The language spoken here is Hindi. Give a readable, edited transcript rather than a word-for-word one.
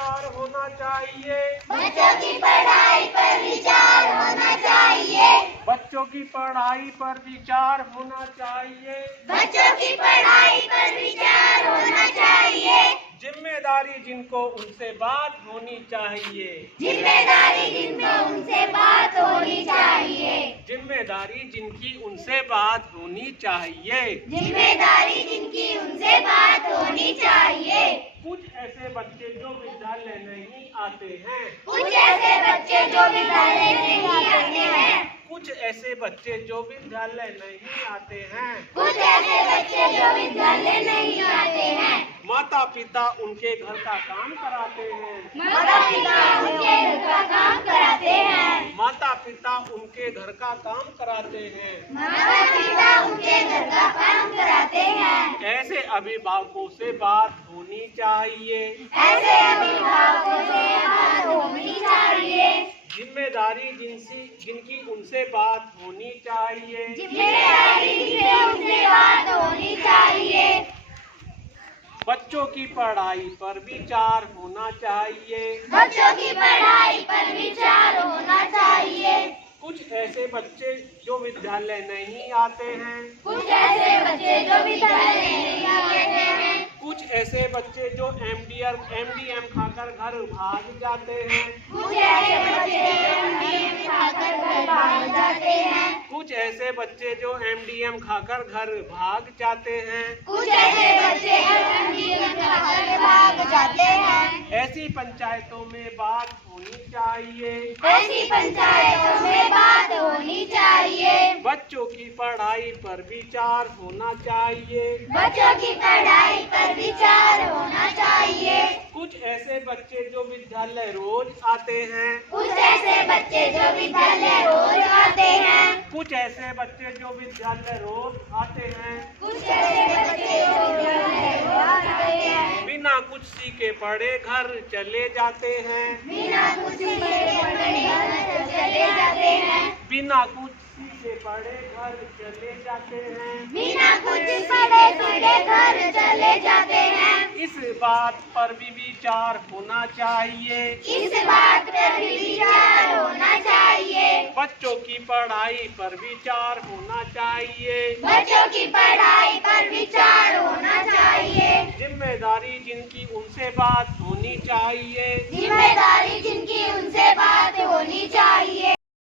विचार होना चाहिए। बच्चों की पढ़ाई पर विचार होना चाहिए। बच्चों की पढ़ाई पर विचार होना चाहिए। बच्चों की पढ़ाई पर विचार होना चाहिए। जिम्मेदारी जिनको उनसे बात होनी चाहिए। जिम्मेदारी जिनको उनसे बात होनी चाहिए। जिम्मेदारी जिनकी उनसे बात होनी चाहिए। जिम्मेदारी जिनकी उनसे बात होनी चाहिए। कुछ ऐसे बच्चे जो विद्यालय नहीं आते हैं। कुछ ऐसे बच्चे जो विद्यालय नहीं आते हैं। कुछ ऐसे बच्चे जो विद्यालय नहीं आते हैं। कुछ ऐसे बच्चे जो विद्यालय नहीं आते हैं। माता पिता उनके घर का काम कराते हैं। माता पिता उनके घर का काम कराते हैं। माता पिता उनके घर का काम कराते हैं। माता पिता उनके घर का काम कराते हैं। ऐसे अभिभावकों से बात होनी चाहिए। ऐसे अभिभावकों से बात होनी चाहिए। जिम्मेदारी जिनकी उनसे बात होनी चाहिए। जिम्मेदारी जिनसे उनसे बात होनी चाहिए। बच्चों की पढ़ाई पर विचार होना चाहिए। बच्चों की पढ़ाई पर विचार होना चाहिए। कुछ ऐसे बच्चे जो विद्यालय नहीं आते हैं। कुछ ऐसे बच्चे जो विद्यालय नहीं आते हैं। कुछ ऐसे बच्चे जो MDM खाकर घर भाग जाते हैं। कुछ ऐसे बच्चे जो MDM खाकर घर भाग जाते हैं। कुछ ऐसे बच्चे जो MDM खाकर घर भाग जाते हैं। कुछ ऐसे बच्चे जो MDM खाकर भाग जाते हैं। ऐसी पंचायतों में बात होनी चाहिए। ऐसी पंचायतों में बात होनी चाहिए। बच्चों की पढ़ाई पर विचार होना चाहिए। बच्चों की पढ़ाई पर विचार होना चाहिए। कुछ ऐसे बच्चे जो विद्यालय रोज आते हैं। कुछ ऐसे बच्चे जो विद्यालय रोज आते हैं। कुछ ऐसे बच्चे जो विद्यालय रोज आते हैं। कुछ ऐसे बच्चे जो विद्यालय रोज आते हैं। बिना कुछ सीखे पढ़े घर चले जाते हैं। बिना कुछ सीखे पढ़े घर चले जाते हैं। बिना कुछ सीखे पढ़े घर चले जाते हैं। बिना कुछ पढ़े सीखे घर चले जाते हैं। इस बात पर भी विचार होना चाहिए। इस बात पर भी विचार होना चाहिए। बच्चों की पढ़ाई पर विचार होना चाहिए। बच्चों की पढ़ाई पर विचार होना चाहिए। जिम्मेदारी जिनकी उनसे बात होनी चाहिए। जिम्मेदारी जिनकी उनसे बात होनी चाहिए।